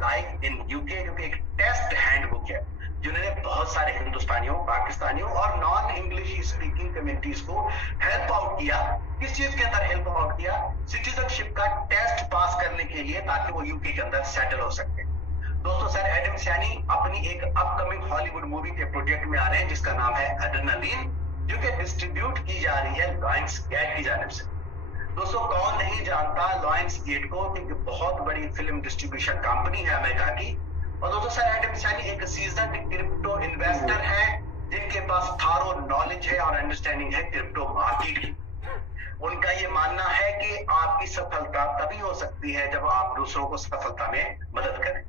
Life in UK, जो कि एक टेस्ट हैंडबुक है जिन्होंने बहुत सारे हिंदुस्तानियों, पाकिस्तानियों और नॉन इंग्लिश स्पीकिंग कम्युनिटीज को हेल्प आउट किया। किस चीज के अंदर हेल्प आउट किया? सिटीजनशिप का टेस्ट पास करने के लिए, ताकि वो यूके के अंदर सेटल हो सके। दोस्तों, सर एडम सैनी अपनी एक अपकमिंग हॉलीवुड मूवी के प्रोजेक्ट में आ रहे हैं जिसका नाम है एड्रेनालिन, जो कि डिस्ट्रीब्यूट की जा रही है लायंस गेट की जानिब से। दोस्तों, कौन नहीं जानता लायंस गेट को, कि बहुत बड़ी फिल्म डिस्ट्रीब्यूशन कंपनी है अमेरिका की। और दोस्तों, सर एडम सैनी एक सीजन्ड क्रिप्टो इन्वेस्टर है जिनके पास थारो नॉलेज है और अंडरस्टैंडिंग है क्रिप्टो मार्केट की। उनका ये मानना है कि आपकी सफलता तभी हो सकती है जब आप दूसरों को सफलता में मदद करें।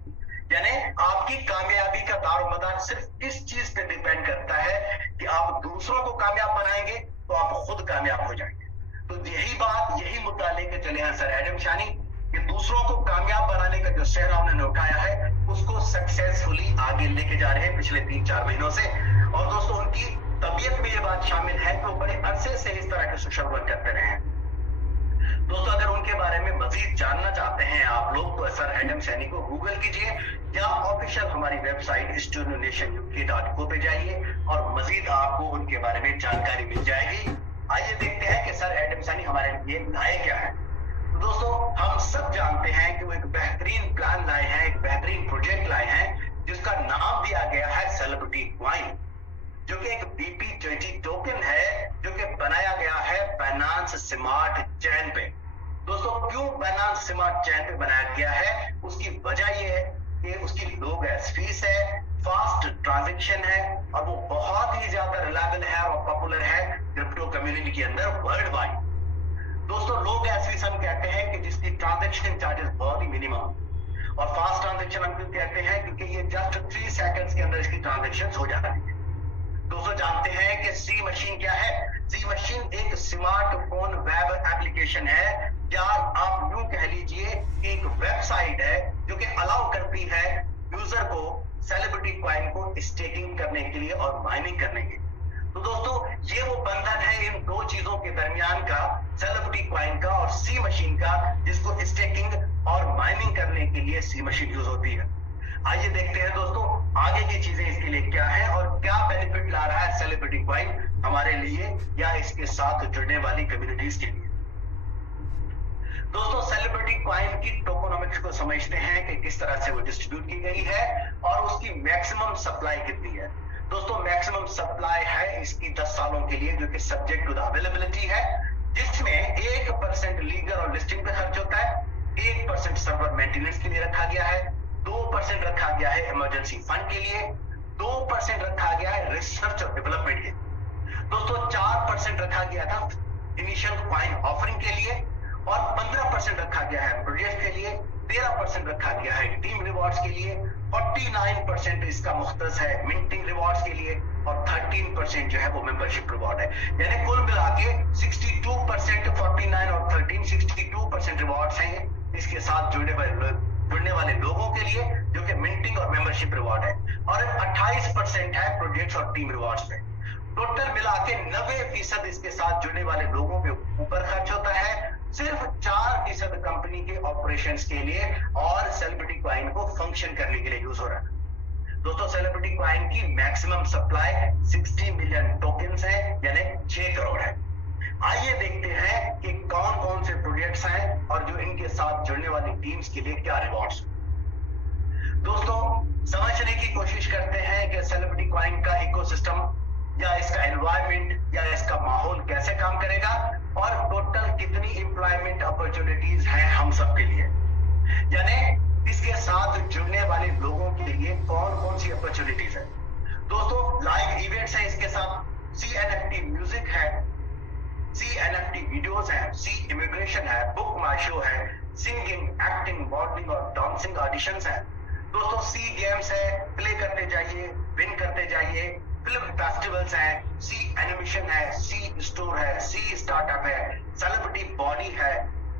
यानी आपकी कामयाबी का दारोमदार सिर्फ इस चीज पे डिपेंड करता है कि आप दूसरों को कामयाब बनाएंगे तो आप खुद कामयाब हो जाएंगे। तो यही बात, यही मुद्दा लेके चले हैं सर एडम सैनी, कि दूसरों को कामयाब बनाने का जो सेहरा उन्होंने उठाया है उसको सक्सेसफुली आगे लेके जा रहे हैं पिछले 3-4 महीनों से। और दोस्तों, उनकी तबीयत में ये बात शामिल है कि वो बड़े अरसे से इस तरह के सोशल वर्क करते रहे हैं। दोस्तों, अगर उनके बारे में मजीद जानना चाहते हैं आप लोग तो सर एडम सैनी को गूगल कीजिए या ऑफिशियल हमारी वेबसाइट studionationuk.co पे जाइए और मजीद आपको उनके बारे में जानकारी मिल जाएगी। आइए देखते हैं कि सर एडम सैनी हमारे लिए लाए क्या है। तो दोस्तों, हम सब जानते हैं कि वो एक बेहतरीन प्लान लाए हैं, एक बेहतरीन प्रोजेक्ट लाए हैं जिसका नाम दिया गया है सेलिब्रिटी कॉइन, जो कि एक BP20 टोकन है जो कि बनाया गया है बाइनेंस स्मार्ट चेन पे। दोस्तों, क्यों बाइनेंस स्मार्ट चेन पे बनाया गया है? उसकी वजह ये है कि उसकी लो गैस फीस है, फास्ट ट्रांजैक्शन है और वो बहुत ही ज्यादा रिलायबल है और पॉपुलर है क्रिप्टो कम्युनिटी के अंदर वर्ल्ड वाइड। दोस्तों, लो गैस फीस हम कहते हैं कि जिसकी ट्रांजैक्शन चार्जेस बहुत ही मिनिमम, और फास्ट ट्रांजैक्शन हम क्यों कहते हैं? क्योंकि ये जस्ट 3 सेकंड्स के अंदर इसकी ट्रांजैक्शन हो जाती है। दोस्तों, जानते हैं कि सी मशीन क्या है? सी मशीन एक स्मार्टफोन वेब एप्लीकेशन है, या आप यूं कह लीजिए एक वेबसाइट है जो कि अलाउ करती है यूजर को सेलिब्रिटी कॉइन को स्टेकिंग करने के लिए और माइनिंग करने के लिए। तो दोस्तों, ये वो बंधन है इन दो चीजों के दरमियान का, सेलिब्रिटी कॉइन का और सी मशीन का, जिसको स्टेकिंग और माइनिंग करने के लिए सी मशीन यूज होती है। आइए देखते हैं दोस्तों आगे की चीजें इसके लिए क्या है और क्या बेनिफिट ला रहा है सेलिब्रिटी कॉइन हमारे लिए या इसके साथ जुड़ने वाली कम्युनिटीज के लिए। दोस्तों, सेलिब्रिटी कॉइन की टोकोनॉमिक्स को समझते हैं कि किस तरह से वो डिस्ट्रीब्यूट की गई है और उसकी मैक्सिमम सप्लाई कितनी है। दोस्तों, मैक्सिमम सप्लाई है इसकी 10 सालों के लिए, जो कि सब्जेक्ट टू द अवेलेबिलिटी है, जिसमें 1% लीगल और लिस्टिंग पे खर्च होता है, 1% सर्वर मेंटेनेंस के लिए रखा गया है, 2% रखा गया है इमरजेंसी फंड के लिए, 2% रखा गया है रिसर्च और डेवलपमेंट के लिए। दोस्तों, 4% रखा गया था इनिशियल कॉइन ऑफरिंग के लिए और 15% रखा गया है प्रोजेक्ट के लिए, 13% रखा गया है टीम रिवॉर्ड्स के लिए, 49% इसका मुख्तस है मिंटिंग रिवॉर्ड्स के लिए और 13% जो है वो मेंबरशिप रिवॉर्ड है। यानी कुल मिला के 62%, 49 और 13, 62% रिवॉर्ड्स हैं इसके साथ जुड़ने वाले लोगों के लिए, जो कि मिंटिंग और मेंबरशिप रिवॉर्ड है, और 28% है प्रोजेक्ट्स और टीम रिवॉर्ड्स पे। टोटल मिला के 90% इसके साथ जुड़ने वाले लोगों के ऊपर खर्च होता है, सिर्फ 4% कंपनी के ऑपरेशंस के लिए और सेलिब्रिटी कॉइन को फंक्शन करने के लिए यूज हो रहा है। दोस्तों, सेलिब्रिटी कॉइन की मैक्सिमम सप्लाई 60 मिलियन टोकन्स है, यानी 6 करोड़ है। आइए देखते हैं कि कौन कौन से प्रोजेक्ट्स हैं और जो इनके साथ जुड़ने वाली टीम्स के लिए क्या रिवॉर्ड्स। दोस्तों, समझने की कोशिश करते हैं कि सेलिब्रिटी कॉइन का इकोसिस्टम या इसका एनवायरनमेंट या इसका माहौल कैसे काम करेगा और टोटल कितनी एम्प्लॉयमेंट अपॉर्चुनिटीज हैं हम सब के लिए, यानी इसके साथ जुड़ने वाले लोगों के लिए कौन कौन सी अपॉर्चुनिटीज है। दोस्तों, लाइव इवेंट्स हैं इसके साथ, CNFT म्यूजिक है, CNFT वीडियोस है, C इमिग्रेशन है, बुक माई शो है, सिंगिंग, एक्टिंग, मॉडलिंग और डांसिंग ऑडिशंस है। दोस्तों, C गेम्स है, प्ले करते जाइए, विन करते जाइए, फिल्म फेस्टिवल्स हैं, C एनिमेशन है, C स्टोर है, C स्टार्टअप है, सेलिब्रिटी बॉडी है।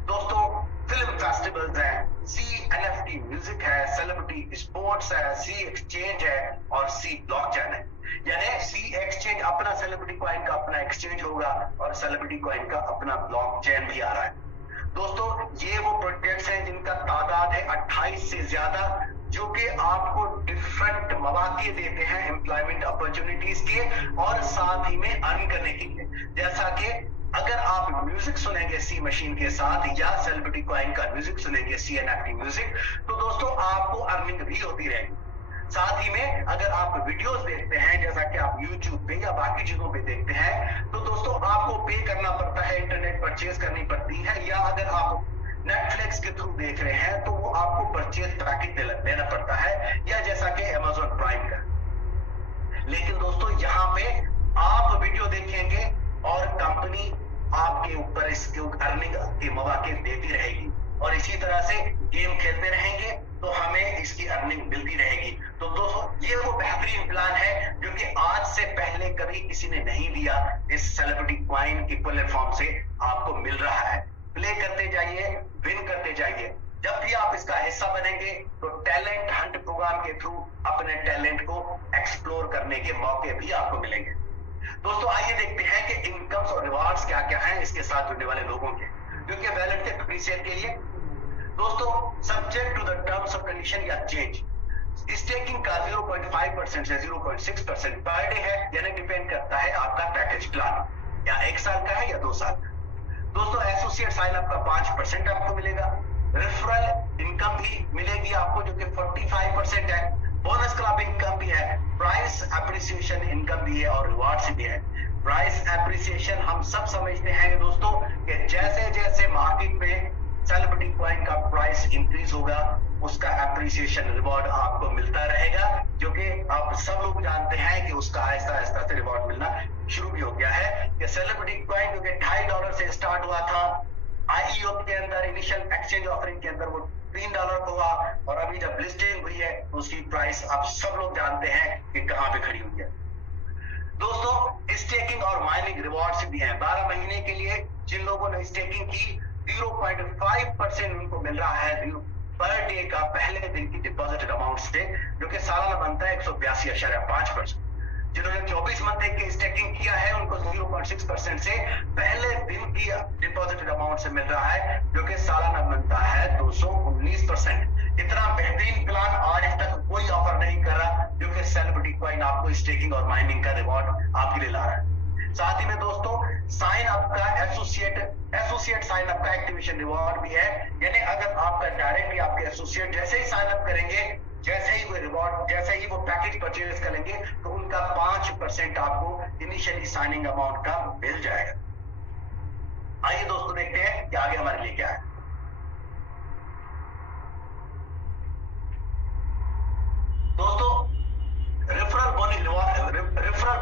दोस्तों, फिल्म फेस्टिवल्स हैं, C NFT म्यूजिक है, सेलिब्रिटी स्पोर्ट्स है, C एक्सचेंज है और C ब्लॉकचेन है। यानी C एक्सचेंज अपना सेलिब्रिटी कॉइन का अपना एक्सचेंज होगा और सेलिब्रिटी कॉइन का अपना ब्लॉकचेन भी आ रहा है। दोस्तों, ये वो प्रोजेक्ट्स हैं जिनका तादाद है 28 से ज्यादा कि आपको डिफरेंट मौके देते हैं एम्प्लॉयमेंट अपॉर्चुनिटीज के और साथ ही में अर्न करने के लिए। जैसा कि अगर आप म्यूजिक सुनेंगे सी मशीन के साथ या सेलिब्रिटी कॉइन का म्यूजिक सुनेंगे CNFT म्यूजिक, तो दोस्तों आपको अर्निंग भी होती रहेगी। साथ ही में अगर आप वीडियोस देखते हैं जैसा कि आप YouTube पे या बाकी चीजों पे देखते हैं, तो दोस्तों आपको पे करना पड़ता है, इंटरनेट परचेज करनी पड़ती है, या अगर आप नेटफ्लिक्स के थ्रू देख रहे हैं तो वो आपको परचेज पैकेज लेना पड़ता है, या जैसा कि Amazon प्राइम का। लेकिन दोस्तों यहाँ पे आप वीडियो देखेंगे और कंपनी आपके ऊपर इसके अर्निंग के मौके देती रहेगी, और इसी तरह से गेम खेलते रहेंगे तो हमें इसकी अर्निंग मिलती रहेगी। तो दोस्तों ये वो बेहतरीन प्लान है जो कि आज से पहले कभी किसी ने नहीं लिया, इस सेलिब्रिटी कॉइन की प्लेटफॉर्म से आपको मिल रहा है। प्ले करते जाइए, विन करते जाइए। जब भी आप इसका हिस्सा बनेंगे तो टैलेंट हंट प्रोग्राम के थ्रू अपने टैलेंट को एक्सप्लोर करने के मौके भी आपको मिलेंगे। दोस्तों आइए देखते हैं कि इनकम्स और रिवार्ड्स क्या क्या हैं इसके साथ जुड़ने वाले लोगों के, जो कि वैलिड थे प्री सेल के लिए। दोस्तों subject to the terms of condition या चेंज, स्टेकिंग का 0.5% से 0.6% पर डे है, यानी डिपेंड करता है आपका पैकेज प्लान, या 1 साल का है या 2 साल का। दोस्तों एसोसिएट साइन अप का 5% आपको मिलेगा। रेफरल इनकम भी मिलेगी आपको जो कि 45% है। बोनस क्लब इनकम भी है, प्राइस एप्रिसिएशन इनकम भी है और रिवार्ड्स भी है। प्राइस एप्रिसिएशन हम सब समझते हैं दोस्तों कि जैसे जैसे मार्केट में सेलिब्रिटी कॉइन का प्राइस इंक्रीज होगा उसका एप्रिसिएशन रिवॉर्ड आपको मिलता रहेगा, जो कि आप सब लोग जानते हैं कि उसका आहिस्ता आहिस्ता से रिवॉर्ड मिलना शुरू भी हो गया है। कि सेलिब्रिटी कॉइन जो कि $2.5 से स्टार्ट हुआ था, IEO के अंदर इनिशियल एक्सचेंज ऑफरिंग के अंदर वो $3 को हुआ, और अभी जब लिस्टिंग हुई है तो उसकी प्राइस आप सब लोग जानते हैं कि कहां पे खड़ी हुई है। दोस्तों स्टेकिंग और माइनिंग रिवॉर्ड्स भी हैं। 12 महीने के लिए जिन लोगों ने स्टेकिंग की 0.5% उनको मिल रहा है पर डे का पहले दिन की डिपॉजिटेड अमाउंट से, जो कि सालाना बनता है 182.5%। जिन्होंने 24 मंथ की स्टेकिंग किया है उनको 0.6% से पहले दिन की डिपॉजिटेड अमाउंट से मिल रहा है, जो कि सालाना बनता है 219%। इतना बेहतरीन प्लान आज तक कोई ऑफर नहीं कर रहा जो कि सेलिब्रिटी कॉइन आपको स्टेकिंग और माइनिंग का रिवॉर्ड आपके लिए ला रहा है। साथ ही में दोस्तों साइन अप का एसोसिएट साइन अप का एक्टिवेशन रिवॉर्ड भी है, यानी अगर आपका डायरेक्टली आपके एसोसिएट जैसे ही साइन अप करेंगे, जैसे ही वो रिवॉर्ड, जैसे ही वो पैकेज परचेज करेंगे तो उनका 5% आपको इनिशियली साइनिंग अमाउंट का मिल जाएगा। आइए दोस्तों देखते हैं कि आगे हमारे लिए क्या है। दोस्तों रेफरल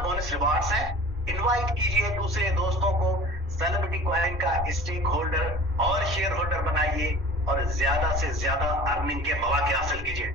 बोनस रिवॉर्ड्स है। इनवाइट कीजिए दूसरे दोस्तों को, सेलिब्रिटी कॉइन का स्टेक होल्डर और शेयर होल्डर बनाइए और ज्यादा से ज्यादा अर्निंग के मौके हासिल कीजिए।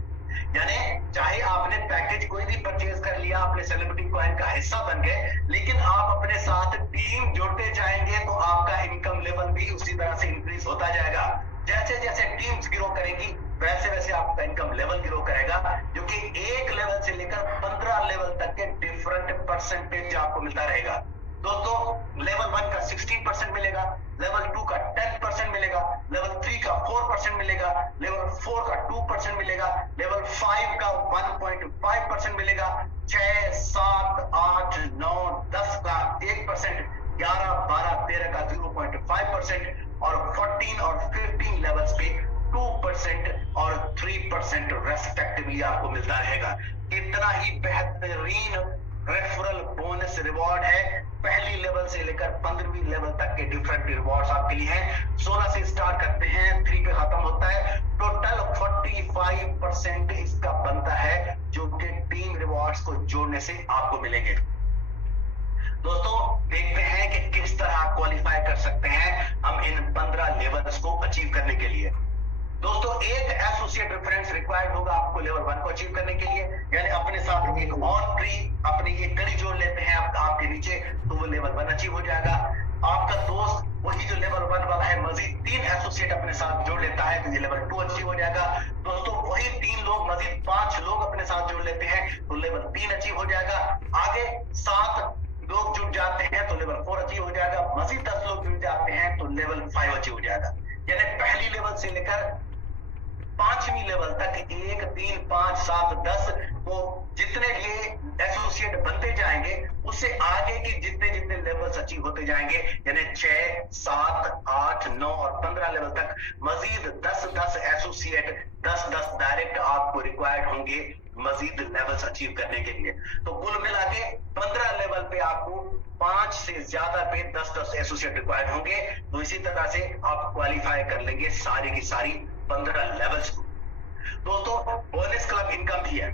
यानी चाहे आपने पैकेज कोई भी परचेज कर लिया, आपने सेलिब्रिटी कॉइन का हिस्सा बन गए, लेकिन आप अपने साथ टीम जोड़ते जाएंगे तो आपका इनकम लेवल भी उसी तरह से इंक्रीज होता जाएगा। जैसे जैसे टीम्स ग्रो करेंगी वैसे वैसे आपका इनकम लेवल ग्रो करेगा, जो कि 1 लेवल से लेकर 15 लेवल तक के डिफरेंट परसेंटेज आपको मिलता रहेगा। दोस्तों लेवल 1 का 16% मिलेगा, लेवल 2 का 10% मिलेगा, लेवल 3 का 4% मिलेगा, लेवल 4 का 2% मिलेगा, लेवल 5 का 1.5% मिलेगा, 6, 7, 8, 9, 10 का 1%, 11, 12, 13 का 0.5% और 14 और 15 लेवल्स पे 2% और 3% रेस्पेक्टिवली आपको मिलता रहेगा। इतना ही बेहतरीन रेफरल बोनस रिवॉर्ड है। पहली लेवल से लेकर 15वीं लेवल तक के डिफरेंट रिवॉर्ड्स आपके लिए हैं। 16 से स्टार्ट करते हैं, 3 पे खत्म होता है। टोटल 45% इसका बनता है, जो कि टीम रिवॉर्ड्स को जोड़ने से आपको मिलेंगे। दोस्तों देखते हैं कि किस तरह क्वालिफाई कर सकते हैं हम इन 15 लेवल्स को अचीव करने के लिए। दोस्तों एक एसोसिएट रेफरेंस रिक्वायर्ड होगा आपको लेवल 1 को अचीव करने के लिए, यानी अपने साथ एक और ट्री, अपनी ये कड़ी जोड़ लेते हैं आपके नीचे, तो वो लेवल 1 अचीव हो जाएगा। आपका दोस्त वही जो लेवल 1 वाला है मजीद 3 एसोसिएट अपने साथ जोड़ लेता है तो ये लेवल 2 अचीव हो जाएगा। दोस्तों वही 3 लोग मजीद 5 लोग अपने साथ जोड़ लेते हैं तो लेवल 3 अचीव हो जाएगा। आगे 7 लोग जुड़ जाते हैं तो लेवल 4 अचीव हो जाएगा। मजीद 10 लोग जुड़ जाते हैं तो लेवल 5 अचीव हो जाएगा। यानी पहली लेवल से लेकर 5वीं लेवल तक 1, 3, 5, 7, 10 वो जितने ये एसोसिएट बनते जाएंगे, उससे आगे की जितने जितने लेवल्स अचीव होते जाएंगे, यानी 6, 7, 8, 9 और 15 लेवल तक मजीद 10 एसोसिएट, 10 डायरेक्ट आपको रिक्वायर्ड होंगे मजीद लेवल्स अचीव करने के लिए। तो कुल मिला के 15 लेवल पे आपको 5 से ज्यादा पे 10 एसोसिएट रिक्वायर्ड होंगे। तो इसी तरह से आप क्वालिफाई कर लेंगे सारी की सारी 15 लेवल्स को। दोस्तों बोनस क्लब इनकम भी है,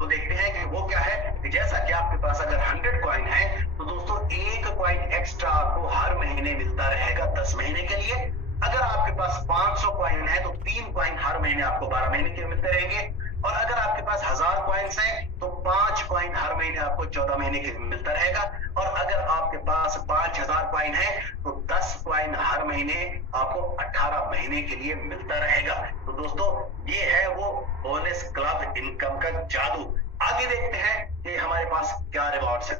तो देखते हैं कि वो क्या है। कि जैसा कि आपके पास अगर 100 कॉइन है तो दोस्तों 1 कॉइन एक्स्ट्रा आपको हर महीने मिलता रहेगा 10 महीने के लिए। अगर आपके पास 500 कॉइन है तो 3 कॉइन हर महीने आपको 12 महीने के मिलते रहेंगे। और अगर आपके पास 1000 कॉइन्स हैं तो 5 कॉइन हर महीने आपको 14 महीने के मिलता रहेगा। और अगर आपके पास 5000 कॉइन है तो 10 कॉइन हर महीने आपको 18 महीने के लिए मिलता रहेगा। तो दोस्तों ये है वो बोनस क्लब इनकम का जादू। आगे देखते हैं कि हमारे पास क्या रिवॉर्ड्स है।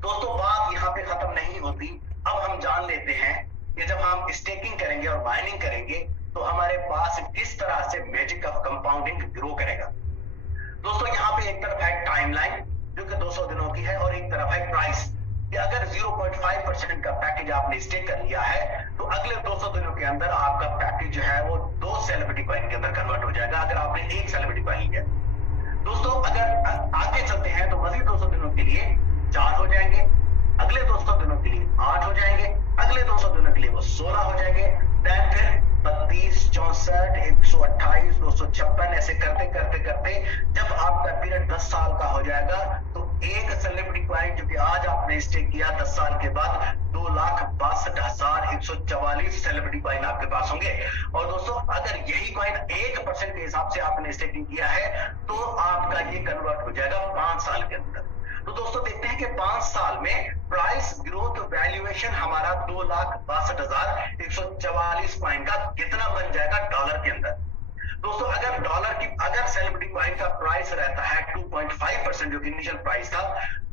दोस्तों बात यहाँ पे खत्म नहीं होती। अब हम जान लेते हैं कि जब हम स्टेकिंग करेंगे और माइनिंग करेंगे तो हमारे पास किस तरह से मैजिक ऑफ कंपाउंडिंग ग्रो करेगा। दोस्तों यहाँ पे एक तरफ है टाइमलाइन जो कि 200 दिनों की है और एक तरफ है प्राइस कि अगर 0.5% का पैकेज आपने स्टेक कर लिया है तो अगले 200 दिनों के अंदर आपका पैकेज जो है वो 2 सेलिब्रिटी कॉइन के अंदर कन्वर्ट हो जाएगा अगर आपने 1 सेलिब्रिटी कॉइन लिया। दोस्तों अगर आगे चलते हैं तो मजीद 200 दिनों के लिए 4 हो जाएंगे, अगले 200 दिनों के लिए 8 हो जाएंगे, अगले 200 दिनों के लिए वो 16 हो जाएंगे, देन फिर 32, 64, 128, 256 ऐसे करते करते करते जब आपका पीरियड 10 साल का हो जाएगा तो एक सेलिब्रिटी कॉइन जो कि आज आपने स्टेक किया 10 साल के बाद 2,62,144 सेलिब्रिटी कॉइन आपके पास होंगे। और दोस्तों अगर यही कॉइन 1% के हिसाब से आपने स्टेकिंग किया है तो आपका ये कन्वर्ट हो जाएगा 5 साल के अंदर। तो दोस्तों देखते हैं कि 5 साल में प्राइस ग्रोथ वैल्यूएशन हमारा 2,62,144 कॉइन का कितना बन जाएगा डॉलर के अंदर। दोस्तों अगर सेलिब्रिटी कॉइन का प्राइस रहता है 2.5% जो कि इनिशियल प्राइस था,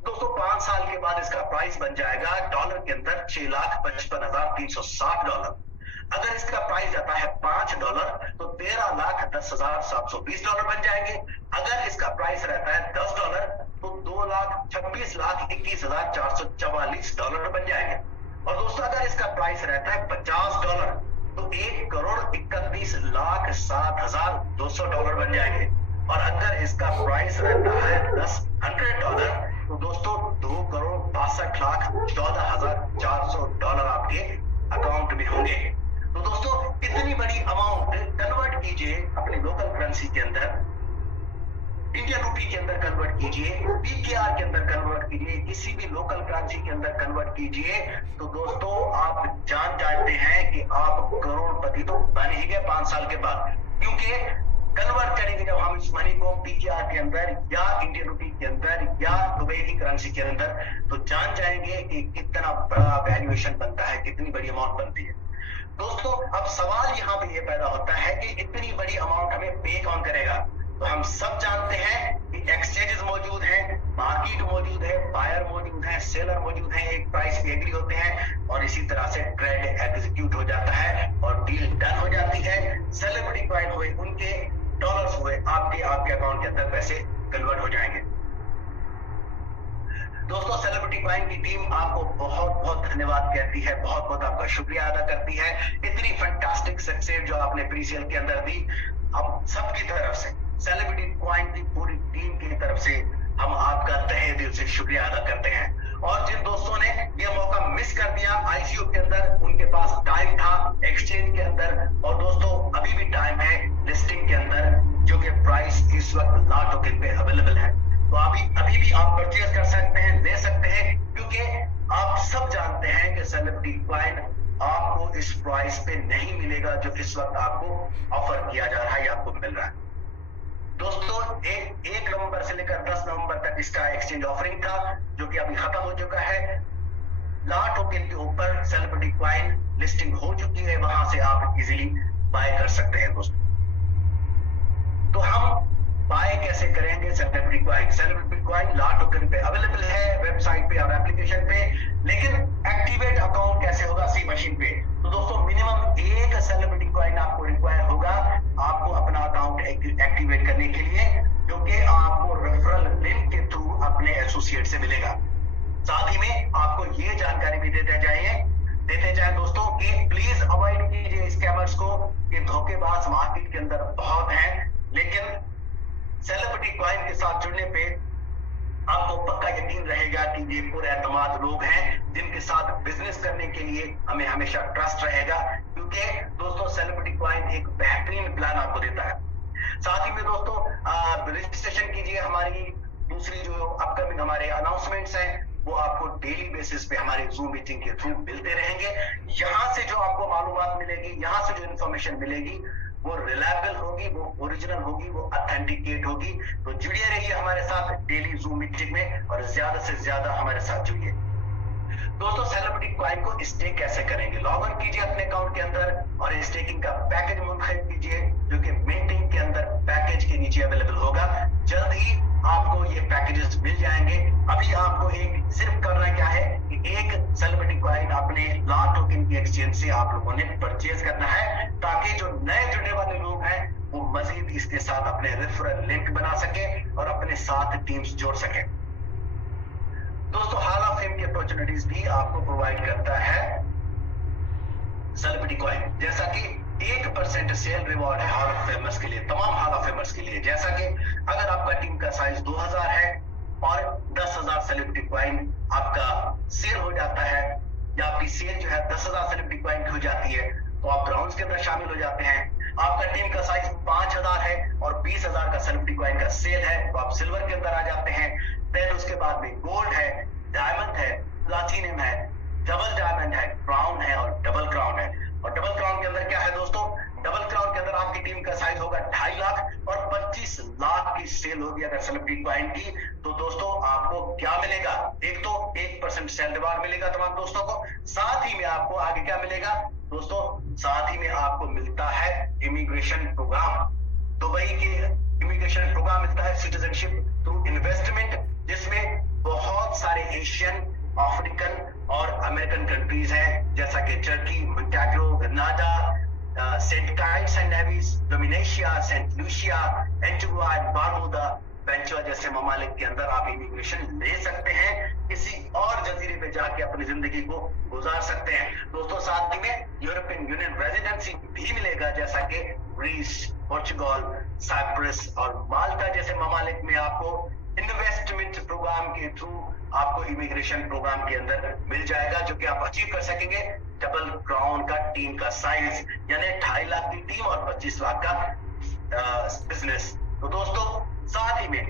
दोस्तों 5 साल के बाद इसका प्राइस बन जाएगा डॉलर के अंदर $6,55,360। अगर इसका प्राइस जाता है $5 तो $13,10,720 बन जाएंगे। अगर इसका प्राइस रहता है $10 तो $2,26,21,444 बन जाएंगे। और दोस्तों अगर इसका प्राइस रहता है $50 तो $1,31,07,200 बन जाएंगे। और अगर इसका प्राइस रहता है $100 तो दोस्तों $2,62,14,400 आपके अकाउंट में होंगे। तो दोस्तों इतनी बड़ी अमाउंट कन्वर्ट कीजिए अपने लोकल करेंसी के अंदर, इंडियन रूपी के अंदर कन्वर्ट कीजिए, पीकेआर के अंदर कन्वर्ट कीजिए, किसी भी लोकल करेंसी के अंदर कन्वर्ट कीजिए। तो दोस्तों आप जानते हैं कि आप करोड़पति तो बन ही गए 5 साल के बाद, क्योंकि कन्वर्ट करेंगे जब हम इस मनी को पीकेआर के अंदर या इंडियन रूपी के अंदर या दुबई की करेंसी के अंदर, तो जान जाएंगे कि कितना बड़ा वैल्यूएशन बनता है, कितनी बड़ी अमाउंट बनती है। दोस्तों अब सवाल यहाँ पे ये पैदा होता है कि इतनी बड़ी अमाउंट हमें पे कौन करेगा। तो हम सब जानते हैं कि एक्सचेंजेस मौजूद हैं, मार्केट मौजूद है, बायर मौजूद है, सेलर मौजूद है, एक प्राइस पे एग्री होते हैं और इसी तरह से ट्रेड एग्जीक्यूट हो जाता है और डील डन हो जाती है। सेलिब्रिटी कॉइन हुए उनके, डॉलर्स हुए आपके अकाउंट के अंदर पैसे कन्वर्ट हो जाएंगे। दोस्तों सेलिब्रिटी कॉइन की टीम आपको बहुत बहुत धन्यवाद कहती है, बहुत बहुत आपका शुक्रिया अदा करती है। इतनी फैंटास्टिक सक्सेस जो आपने प्रीसेल के अंदर दी, हम सबकी तरफ से, सेलिब्रिटी कॉइन की पूरी टीम की तरफ से हम आपका तहे दिल से शुक्रिया अदा करते हैं। और जिन दोस्तों ने यह मौका मिस कर दिया आईसीओ के अंदर, उनके पास टाइम था एक्सचेंज के अंदर, और दोस्तों अभी भी टाइम है लिस्टिंग के अंदर, जो कि प्राइस इस वक्त ला टोकन पे अवेलेबल है। तो अभी भी आप परचेज कर सकते हैं, ले सकते हैं, क्योंकि आप सब जानते हैं कि सेलिब्रिटी कॉइन आपको इस प्राइस पे नहीं मिलेगा जो इस वक्त आपको ऑफर किया जा रहा है या आपको मिल रहा है। दोस्तों 1 नवंबर से लेकर 10 नवंबर तक इसका एक्सचेंज ऑफरिंग था, जो कि अभी खत्म हो चुका है। ला टोकन के ऊपर सेलिब्रिटी कॉइन लिस्टिंग हो चुकी है, वहां से आप इजीली बाय कर सकते हैं। दोस्तों तो हम बाय कैसे करेंगे सेलिब्रिटी कॉइन? सेलिब्रिटी कॉइन ला टोकन पे अवेलेबल है, वेबसाइट पे और एप्लीकेशन पे, लेकिन एक्टिवेट अकाउंट कैसे होगा सी मशीन पे? तो दोस्तों मिनिमम 1 सेलिब्रिटी कॉइन आपको रिक्वायर होगा। आप एक्टिवेट करने के लिए, जो कि आपको रेफरल लिंक के थ्रू अपने एसोसिएट से मिलेगा। साथ ही में आपको ये जानकारी भी देते जाए दोस्तों कि प्लीज अवॉइड कीजिए स्कैमर्स को, कि धोखेबाज मार्केट के अंदर बहुत हैं, लेकिन सेलिब्रिटी कॉइन के साथ जुड़ने पे आपको पक्का यकीन रहेगा कि ये पुरएतमाद लोग हैं जिनके साथ बिजनेस करने के लिए हमें हमेशा ट्रस्ट रहेगा, क्योंकि दोस्तों सेलिब्रिटी कॉइन एक बेहतरीन प्लान आपको देता है। साथ ही में दोस्तों रजिस्ट्रेशन कीजिए, हमारी दूसरी जो अपकमिंग हमारे अनाउंसमेंट्स हैं वो आपको डेली बेसिस पे हमारे जूम मीटिंग के थ्रू मिलते रहेंगे। यहाँ से जो आपको मालूमात मिलेगी, यहाँ से जो इंफॉर्मेशन मिलेगी वो रिलायबल होगी, वो ओरिजिनल होगी, वो ऑथेंटिकेट होगी। तो जुड़िए रहिए हमारे साथ डेली जूम मीटिंग में और ज्यादा से ज्यादा हमारे साथ जुड़िए। दोस्तों सेलिब्रिटी कॉइन को स्टेक कैसे करेंगे? लॉग इन कीजिए अपने अकाउंट के अंदर और स्टेकिंग का पैकेज मुंतखब कीजिए, जो कि मिंटिंग के अंदर पैकेज के नीचे अवेलेबल होगा। जल्द ही आपको ये पैकेजेस मिल जाएंगे। अभी आपको एक सिर्फ करना क्या है कि एक सेलिब्रिटी कॉइन अपने ला टोकन की एक्सचेंज से आप लोगों ने परचेज करना है, ताकि जो नए जुड़ने वाले लोग हैं वो मजीद इसके साथ अपने रेफरल लिंक बना सके और अपने साथ टीम्स जोड़ सके। दोस्तों हॉल ऑफ फेम की अपॉर्चुनिटीज भी आपको प्रोवाइड करता है सेलिब्रिटी कॉइन, जैसा कि 1% सेल रिवॉर्ड है हॉल ऑफ फेमर्स के लिए, तमाम हॉल ऑफ फेमर्स के लिए। जैसा कि अगर आपका टीम का साइज 2000 है और 10,000 सेलिब्रिटी कॉइन आपका सेल हो जाता है, या आपकी सेल जो है 10,000 सेलिब्रिटी कॉइन की हो जाती है, तो आप ब्राउन्स के अंदर शामिल हो जाते हैं। आपका टीम का साइज 5000 है और 20,000 का सेलिब्रिटी कॉइन का सेल है, तो आप सिल्वर के अंदर आ जाते हैं। देन उसके बाद में गोल्ड है, डायमंड है, प्लैटिनम है, डबल डायमंड है, क्राउन है और डबल क्राउन है। और डबल क्राउन के अंदर क्या है दोस्तों? डबल क्राउन के अंदर आपकी टीम का साइज होगा 2.5 लाख और 25 लाख की सेल होगी अगर सेलिब्रिटी कॉइन की। तो दोस्तों आपको क्या मिलेगा? एक तो 1% सेल रिवॉर्ड मिलेगा तमाम दोस्तों को, साथ ही में आपको आगे क्या मिलेगा दोस्तों? साथ ही में आपको मिलता है इमिग्रेशन प्रोग्राम, दुबई के इमिग्रेशन प्रोग्राम मिलता है, सिटीजनशिप थ्रू इन्वेस्टमेंट, जिसमें बहुत सारे एशियन, अफ्रीकन और अमेरिकन कंट्रीज हैं, जैसा कि Turkey, Montenegro, Grenada, Saint Kitts and Nevis, Dominica, Saint Lucia, Antigua and Barbuda, Venezuela जैसे ममालिक के अंदर आप इमिग्रेशन ले सकते हैं, किसी और जजीरे पे जाके अपनी जिंदगी को गुजार सकते हैं। दोस्तों साथ ही में यूरोपियन यूनियन रेजिडेंसी भी मिलेगा, जैसा कि ग्रीस, पोर्चुगल, साइप्रस और माल्टा जैसे ममालिक में आपको इन्वेस्टमेंट प्रोग्राम के थ्रू आपको इमिग्रेशन प्रोग्राम के अंदर मिल जाएगा, जो कि आप अचीव कर सकेंगे डबल क्राउन का टीम का साइज, यानी 2.5 लाख की टीम और 25 लाख का बिजनेस। तो दोस्तों साथ ही में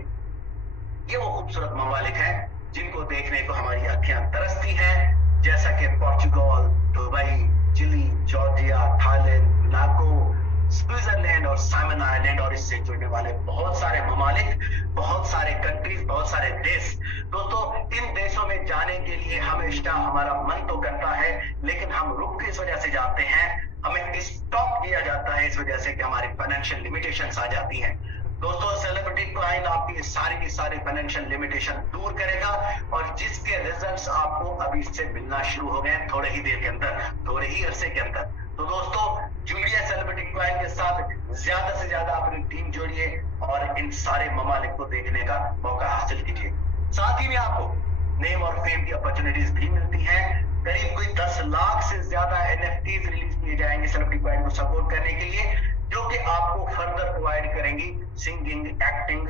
ये वो खूबसूरत ममालिक हैं जिनको देखने को हमारी आंखें तरसती हैं, जैसा कि Portugal, Dubai, Chile, Georgia, Thailand, Monaco, Switzerland और साइमन आइलैंड, और इससे जुड़ने वाले बहुत सारे ममालिक, बहुत सारे कंट्रीज, बहुत सारे देश। दोस्तों इन देशों में जाने के लिए हमेशा हमारा मन तो करता है, लेकिन हम रुक इस वजह से जाते हैं, हमें स्टॉप किया जाता है इस वजह से कि हमारी फाइनेंशियल लिमिटेशंस आ जाती हैं। दोस्तों सेलिब्रिटी कॉइन आपकी की सारी फाइनेंशियल लिमिटेशन दूर करेगा, और जिसके रिजल्ट्स आपको अभी से मिलना शुरू हो गए थोड़े ही देर के अंदर, थोड़े ही अरसे के अंदर। तो दोस्तों जुड़िए सेलिब्रिटी कॉइन के साथ, ज्यादा से ज्यादा अपनी टीम जोड़िए और इन सारे ममालिक को देखने का मौका हासिल कीजिए। साथ ही में आपको नेम और फेम की अपॉर्चुनिटीज भी मिलती हैं। करीब कोई 10 लाख से ज्यादा एनएफटीज रिलीज किए जाएंगे सेलिब्रिटी कॉइन को सपोर्ट करने के लिए, जो कि आपको फर्दर प्रोवाइड करेंगी singing, acting,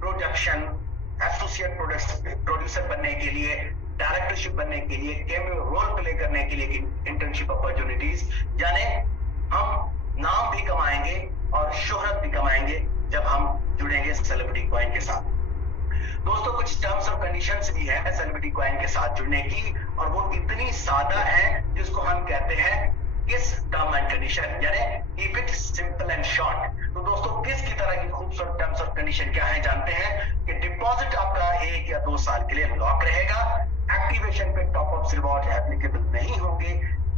production, associate producer बनने के लिए, डायरेक्टरशिप बनने के लिए, कैमियो रोल प्ले करने के लिए इंटर्नशिप अपॉर्चुनिटीज, यानी हम नाम भी कमाएंगे और शोहरत भी कमाएंगे जब हम जुड़ेंगे सेलिब्रिटी कॉइन के साथ। दोस्तों कुछ टर्म्स और कंडीशंस भी है सेलिब्रिटी कॉइन के साथ जुड़ने की, और वो इतनी सादा है जिसको हम कहते हैं किस टर्म एंड कंडीशन, यानी keep it simple and short. तो दोस्तों किस की तरह की खूबसूरत टर्म्स और कंडीशन क्या है जानते हैं कि डिपॉजिट आपका 1 या 2 साल के लिए लॉक रहेगा, एक्टिवेशन पे टॉप अप्स रिवॉर्ड एप्लीकेबल नहीं होंगे,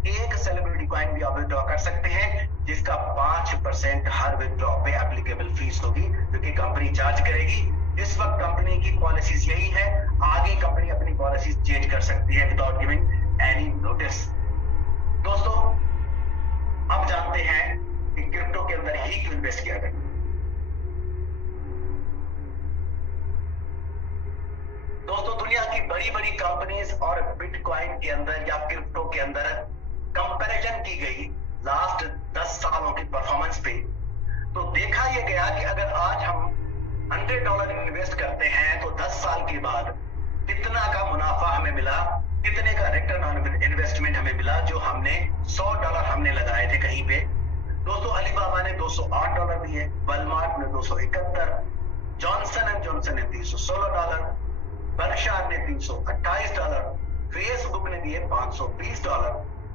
एक सेलिब्रिटी कॉइन भी आप विथड्रॉ कर सकते हैं, जिसका 5% हर विथड्रॉ पे एप्लीकेबल फीस होगी, जो कि कंपनी चार्ज करेगी। इस वक्त कंपनी की पॉलिसीज यही है, आगे कंपनी अपनी पॉलिसीज चेंज कर सकती है विदाउट गिविंग एनी नोटिस। दोस्तों अब जानते हैं कि क्रिप्टो के अंदर ही क्यों इन्वेस्ट किया जाए। क्वाइन के अंदर या क्रिप्टो के अंदर कंपैरिजन की गई लास्ट 10 सालों की परफॉर्मेंस पे, तो देखा यह गया कि अगर आज हम $100 इन्वेस्ट करते हैं तो 10 साल के बाद कितना का मुनाफा हमें मिला, कितने का रिटर्न ऑन इन्वेस्टमेंट हमें मिला जो हमने $100 हमने लगाए थे कहीं पे। दोस्तों अलीबाबा ने $208 दिए, वॉलमार्ट ने 271, जॉनसन एंड जॉनसन ने $316, बर्कशायर ने $328, फेसबुक ने दिए $520,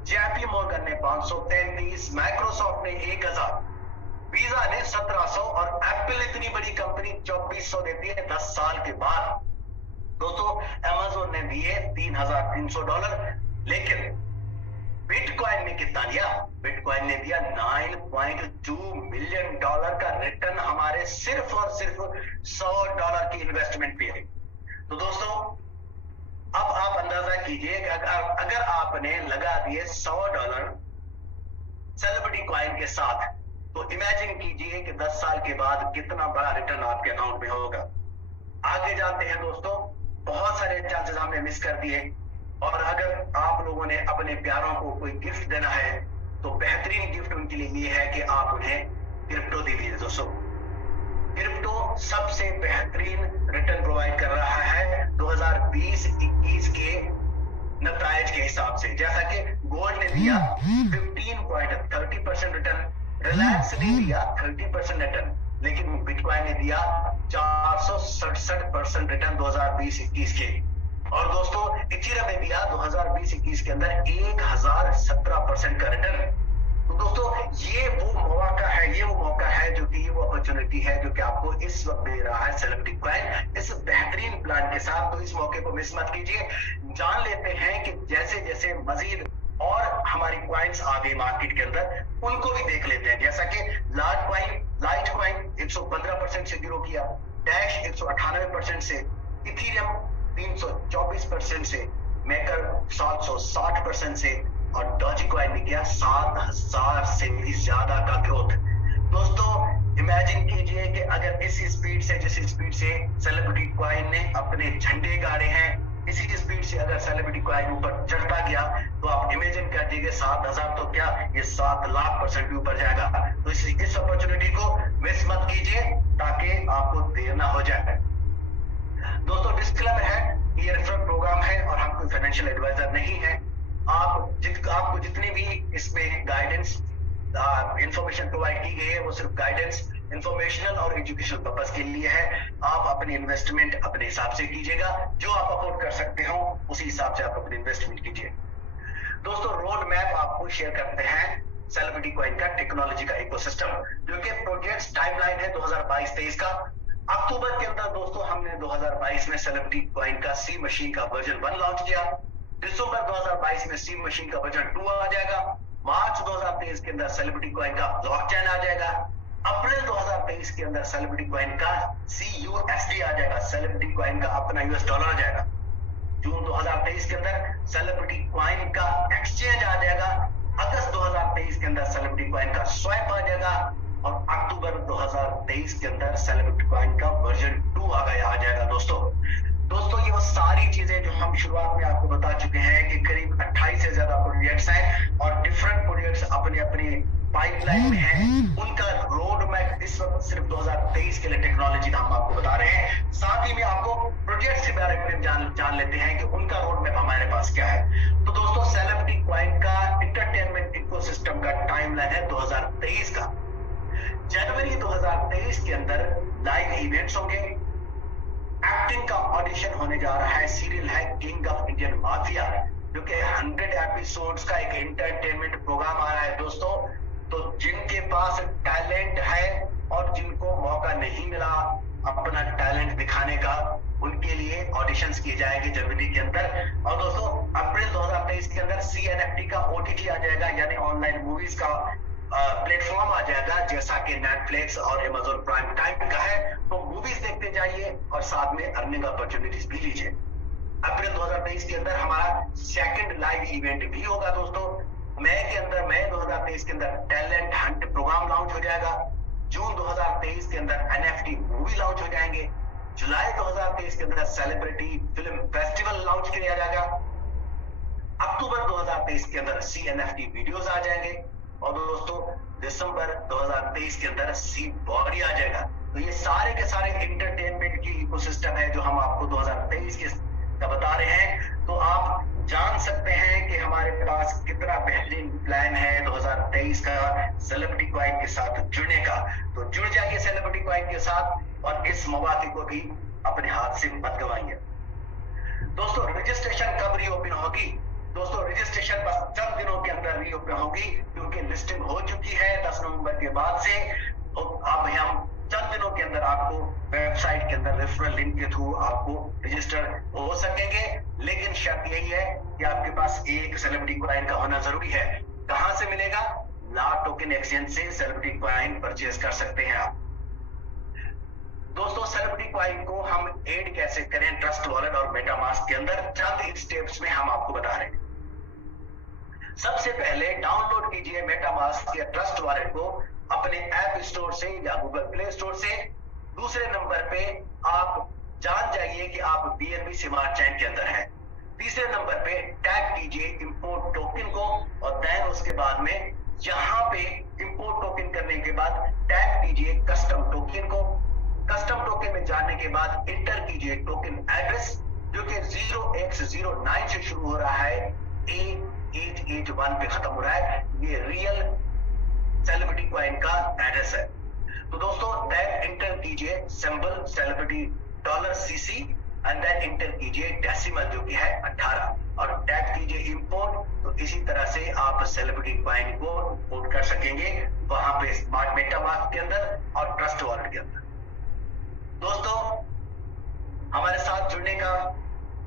जेपी मॉर्गन ने 533, माइक्रोसॉफ्ट ने 1000, वीजा ने 1700 और एप्पल इतनी बड़ी कंपनी 2400 देती है 10 साल के बाद। दोस्तों अमेज़न ने दिए $3300, लेकिन बिटकॉइन ने कितना दिया? बिटकॉइन ने दिया $9.2 मिलियन का रिटर्न हमारे सिर्फ और सिर्फ $100 की इन्वेस्टमेंट पे। तो दोस्तों अब आप अंदाजा कीजिए कि अगर आपने लगा दिए $100 सेलिब्रिटी कॉइन के साथ, तो इमेजिन कीजिए कि 10 साल के बाद कितना बड़ा रिटर्न आपके अकाउंट में होगा। आगे जाते हैं दोस्तों, बहुत सारे चांसेस हमने मिस कर दिए, और अगर आप लोगों ने अपने प्यारों को कोई गिफ्ट देना है तो बेहतरीन गिफ्ट उनके लिए ये है कि आप उन्हें क्रिप्टो दीजिए। दोस्तों क्रिप्टो सबसे बेहतरीन रिटर्न प्रोवाइड कर रहा है 2020-21 के नतायज के हिसाब से। जैसा कि गोल्ड ने दिया 15.30% रिटर्न, रिलायंस ने दिया 30% रिटर्न, लेकिन बिटकॉइन ने दिया 467% रिटर्न 2020-21 के। और दोस्तों इथेरियम ने दिया 2020-21 के अंदर 1017% का रिटर्न। तो दोस्तों ये वो मौका है जो कि ये वो अपॉर्चुनिटी है जो कि आपको इस वक्त दे रहा है सेलिब्रिटी कॉइन इस बेहतरीन प्लान के साथ। तो इस मौके को मिस मत कीजिए। जान लेते हैं कि जैसे जैसे मजीद और हमारी कॉइन्स आ गई मार्केट के अंदर, उनको भी देख लेते हैं। जैसा कि लाइट कॉइन 115% से ग्रो किया, डैश 198% से, इथेरियम 324% से, मेकर 760% से, और डॉजी कॉइन ने किया 7000 से भी ज्यादा का ग्रोथ। दोस्तों इमेजिन कीजिए कि अगर इसी स्पीड से जिस स्पीड से सेलिब्रिटी कॉइन ने अपने झंडे गाड़े हैं, इसी स्पीड से अगर सेलिब्रिटी कॉइन ऊपर चढ़ता गया तो आप इमेजिन कर दीजिए 7000 तो क्या ये 7 लाख% भी ऊपर जाएगा। तो इस अपॉर्चुनिटी को मिस मत कीजिए ताकि आपको देर ना हो जाए। दोस्तों डिस्क्लेमर है, ये रेफरल प्रोग्राम है और हम कोई फाइनेंशियल एडवाइजर नहीं है। आपको जितनी भी इसमें गाइडेंस इंफॉर्मेशन प्रोवाइड की गई है वो सिर्फ गाइडेंस, इंफॉर्मेशनल और एजुकेशनल पर्पस के लिए है। आप अपनी इन्वेस्टमेंट अपने हिसाब से कीजिएगा, जो आप अफोर्ड कर सकते हो उसी हिसाब से आप अपनी इन्वेस्टमेंट कीजिए। दोस्तों रोड मैप आपको शेयर करते हैं सेलिब्रिटी कॉइन का टेक्नोलॉजी का इकोसिस्टम, जो कि प्रोजेक्ट टाइमलाइन है 2022-23 का। अक्टूबर के अंदर दोस्तों हमने 2022 में सेलिब्रिटी कॉइन का सी मशीन का वर्जन 1 लॉन्च किया। दिसंबर 2022 में सी मशीन का वर्जन 2 आ जाएगा। मार्च 2023 के अंदर सेलिब्रिटी कॉइन का ब्लॉकचेन आ जाएगा। अप्रैल 2023 के अंदर सेलिब्रिटी कॉइन का CUSD आ जाएगा, सेलिब्रिटी कॉइन का अपना US डॉलर आ जाएगा। जून 2023 के अंदर सेलिब्रिटी कॉइन का एक्सचेंज आ जाएगा। अगस्त 2023 के अंदर सेलिब्रिटी कॉइन का स्वैप आ जाएगा, और अक्टूबर 2023 के अंदर सेलिब्रिटी कॉइन का वर्जन 2 आ जाएगा। दोस्तों ये वो सारी चीजें जो हम शुरुआत में आपको बता चुके हैं कि करीब 28 से ज्यादा प्रोजेक्ट्स हैं और डिफरेंट प्रोजेक्ट्स अपने अपने पाइपलाइन में हैं। उनका रोड मैप इस वक्त सिर्फ 2023 के लिए टेक्नोलॉजी हम आपको बता रहे हैं। साथ ही में आपको प्रोजेक्ट्स के बारे में जान लेते हैं कि उनका रोड मैप हमारे पास क्या है। तो दोस्तों सेलिब्रिटी कॉइन का एंटरटेनमेंट इकोसिस्टम का टाइमलाइन है 2023 का। जनवरी 2023 के अंदर लाइव इवेंट्स होंगे। एक्टिंग का ऑडिशन होने जा रहा है, सीरियल है किंग ऑफ इंडियन माफिया, जो कि 100 एपिसोड्स का एक एंटरटेनमेंट प्रोग्राम आ रहा है। दोस्तों तो जिनके पास टैलेंट है और जिनको मौका नहीं मिला अपना टैलेंट दिखाने का, उनके लिए ऑडिशंस किए जाएंगे जनवरी के अंदर। और दोस्तों अप्रैल 2023 के अंदर CNFT का OTT आ जाएगा, यानी ऑनलाइन मूवीज का प्लेटफॉर्म आ जाएगा, जैसा कि नेटफ्लिक्स और Amazon प्राइम टाइम का है। तो मूवीज देखते जाइए और साथ में अर्निंग अपॉर्चुनिटीज भी लीजिए। अप्रैल 2023 के अंदर हमारा सेकंड लाइव इवेंट भी होगा। दोस्तों मई 2023 के अंदर टैलेंट हंट प्रोग्राम लॉन्च हो जाएगा। जून 2023 के अंदर NFT मूवी लॉन्च हो जाएंगे। जुलाई 2023 के अंदर सेलिब्रिटी फिल्म फेस्टिवल लॉन्च किया जाएगा। अक्टूबर 2023 के अंदर CNFT वीडियोस आ जाएंगे और दोस्तों दिसंबर 2023 के अंदर सी बॉडी आ जाएगा। तो ये सारे के सारे एंटरटेनमेंट की इकोसिस्टम है जो हम आपको 2023 के का बता रहे हैं। तो आप जान सकते हैं कि हमारे पास कितना बेहतरीन प्लान है 2023 का सेलिब्रिटी क्वाइन के साथ जुड़ने का। तो जुड़ जाइए सेलिब्रिटी क्वाइन के साथ और इस मौके को भी अपने हाथ से मत गंवाइए। दोस्तों रजिस्ट्रेशन कब रीओपन होगी? दोस्तों रजिस्ट्रेशन बस चंद दिनों के अंदर रीओपन होगी क्योंकि लिस्टिंग हो चुकी है 10 नवंबर के बाद से। अब हम चंद दिनों के अंदर आपको वेबसाइट के अंदर रेफरल लिंक के थ्रू आपको रजिस्टर हो सकेंगे, लेकिन शर्त यही है कि आपके पास एक सेलिब्रिटी क्वाइन का होना जरूरी है। कहां से मिलेगा? ला टोकन एक्सचेंज से सेलिब्रिटी क्वाइन परचेज कर सकते हैं आप। दोस्तों सेलिब्रिटी क्वाइन को हम ऐड कैसे करें ट्रस्ट वॉलेट और मेटामास्क के अंदर, चंद स्टेप्स में हम आपको बता रहे हैं। सबसे पहले डाउनलोड कीजिए मेटामास्क या ट्रस्ट वॉलेट को अपने ऐप स्टोर से या गूगल प्ले स्टोर से। दूसरे नंबर पे आप जान जाइए कि आप BNB स्मार्ट चेन के अंदर हैं। तीसरे नंबर पे टैग कीजिए इंपोर्ट टोकन को और देन उसके बाद में यहां पे इंपोर्ट टोकन करने के बाद टैग कीजिए कस्टम टोकन को। कस्टम टोकन में जाने के बाद इंटर कीजिए टोकन एड्रेस जो कि 0x09 से शुरू हो रहा है, A881 पे खत्म हो रहा है। ये रियल सेलिब्रिटी क्वाइन का एड्रेस है। तो दोस्तों देन इंटर कीजिए symbol celebrity $CC and then enter कीजिए डेसिमल जो कि है 18 और टैग कीजिए इंपोर्ट। तो इसी तरह से आप सेलिब्रिटी क्वाइन को इंपोर्ट कर सकेंगे वहां पे स्मार्ट मेटामास्क के अंदर और ट्रस्ट वॉलेट के अंदर। दोस्तों हमारे साथ जुड़ने का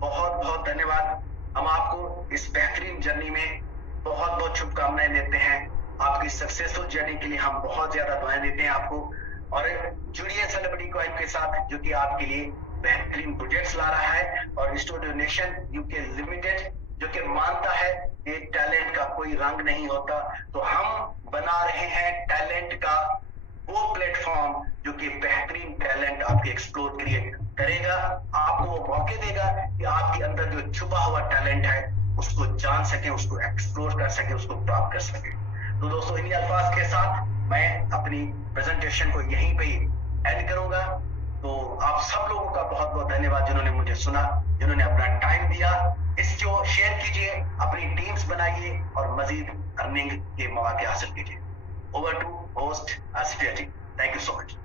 बहुत बहुत धन्यवाद। हम आपको इस बेहतरीन जर्नी में बहुत बहुत शुभकामनाएं देते हैं। आपकी सक्सेसफुल जर्नी के लिए हम बहुत ज्यादा दुआएं देते हैं आपको। और जुड़िए सेलिब्रिटी क्वाइन के साथ जो कि आपके लिए बेहतरीन प्रोजेक्ट्स ला रहा है और स्टूडियो नेशन यूके लिमिटेड जो कि मानता है कि टैलेंट का कोई रंग नहीं होता। तो हम बना रहे हैं टैलेंट का वो प्लेटफॉर्म जो कि बेहतरीन टैलेंट आपके एक्सप्लोर क्रिएट करेगा, आपको वो मौके देगा कि आपके अंदर जो छुपा हुआ टैलेंट है उसको जान सके, उसको एक्सप्लोर कर सके, उसको प्राप्त कर सके। तो दोस्तों इन्हीं अल्फाज के साथ मैं अपनी प्रेजेंटेशन को यहीं पे एंड करूंगा। तो आप सब लोगों का बहुत बहुत धन्यवाद जिन्होंने मुझे सुना, जिन्होंने अपना टाइम दिया। इसको शेयर कीजिए, अपनी टीम्स बनाइए और मजीद अर्निंग के मौके हासिल कीजिए। Over to host Asifiya ji, thank you so much.